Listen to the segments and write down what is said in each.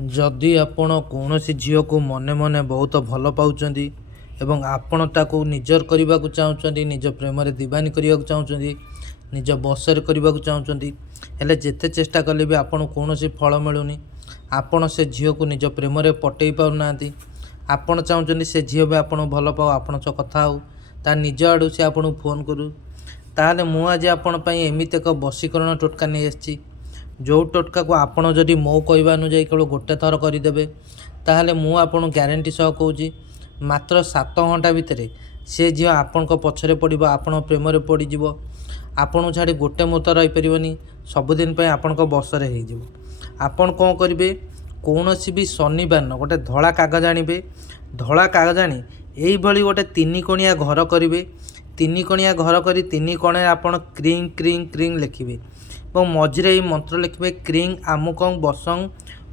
जदि आपण कौनसी झील को मने मने बहुत भल पाउचंदी एवं आपण ताको निजर करने को चाहते निज प्रेम रे दीवानी करने को चाहते निज बसरे करने को चाहते हेले जेते चेष्टा कले भी आपण कौन फल मिलूनी आपण से झील को निज प्रेम रे पटई पाना आपण चाहते से झील भी आपण भल पाओ आपण सह कथा हो ता निज आड़ू से आपन फोन करू ताहले मु आज आपण एमित एक बशीकरण टोटका नहीं आसी जो टोटका को आपण जदि मो कहवा अनुजाई केवल गोटे थर करदे ताहले मु आपन ग्यारंटी सह कहूँ मात्र 7 घंटा भितर से झील आपण पछरे पड़ो आपण प्रेम रे पड़ज आपण छाड़ी गोटे मुहूर्त रहीपरनी सबुदिन आपण बसरे होपन कौन करेंगे कौन भी शनिवार न गोटे धला कागज आणवे धला कागज आनी यही गोटे 3 कोणिया घर करेंगे 3 कोणिया घर कर 3 कोणे आपण क्रिंग क्रिंग क्रिंग लिखिए और मझे मंत्र लिखे क्रिंग आमुकं बसंग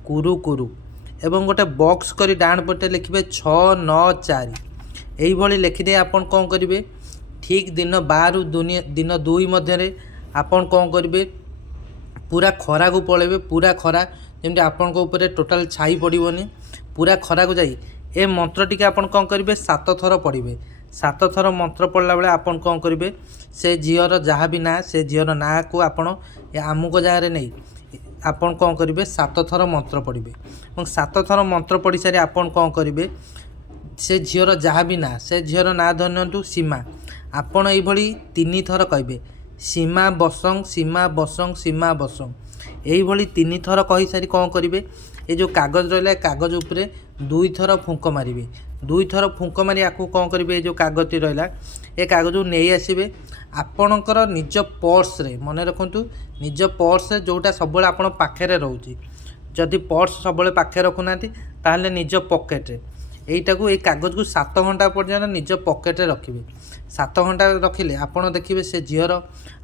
कुरु कुरु एवं गोटे बॉक्स करी डाण पटे लिखे 694 यही लिखिदे आपन कौन करेंगे ठीक दिन 12 दिन 2 मध्य आपन कौन करेंगे पूरा खरा को पलैबे पूरा खरा जमी आपण ऊपर टोटाल छाई पड़ोनी पूरा खरा को जाई ए मंत्र टी आपन कौन करेंगे 7 थर पढ़े 7 थर मंत्र पढ़ला बेले आपन कौन करेंगे से झीर जहाँ भी ना से झीर ना को आपन आमुक जगह नहीं आपन कौन करेंगे 7 थर मंत्र पढ़े और 7 थर मंत्र पढ़ी सारी आपन कौन करेंगे से झीर जहाँ भी ना से झीर ना धरतु सीमा आपन ये 3 थर कहे सीमा बसंग सीमा बसंग सीमा बसंग यही 3 थर कही सारी कौन करेंगे ये जो कागज रहा कागज उपरे 2 थर फुंक मारे 2 थर फुंक मारी आपको कौन करेंगे ये जो कागज रहा ये कागज को नहीं आसबे आपणकर निज पर्स रे मन रखु निज पर्स जोटा सब आप पाखे रोचे जदि पर्स सब पाखे रखुना ताहले निज पकेट यहीटा को ये कागज को 7 घंटा पर्यटन निज पकेट रखिए 7 घंटा रखिले आपड़ देखिए से झीर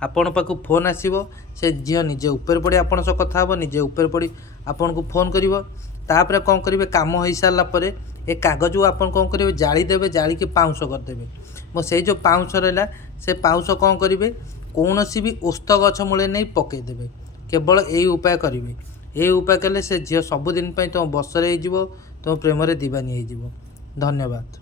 आपण पाक फोन आसो से झील निजे ऊपर पड़ी आपण सह कथा हे निजे ऊपर पड़ी आपन को फोन कर कौन करेंगे कम हो सारापर ए कागज को आप कौन करेंगे जालीदेवे जाली की पाउंस करदेवे मो से जो पाउंस रहा से पाउंस कौन करेंगे कौन भी ओस्त गछ मूले नहीं पकईदेवे केवल यही उपाय करेंगे यही उपाय कले से झील सबुदिन तुम बसरे तुम प्रेम रे दीवानी हो। धन्यवाद।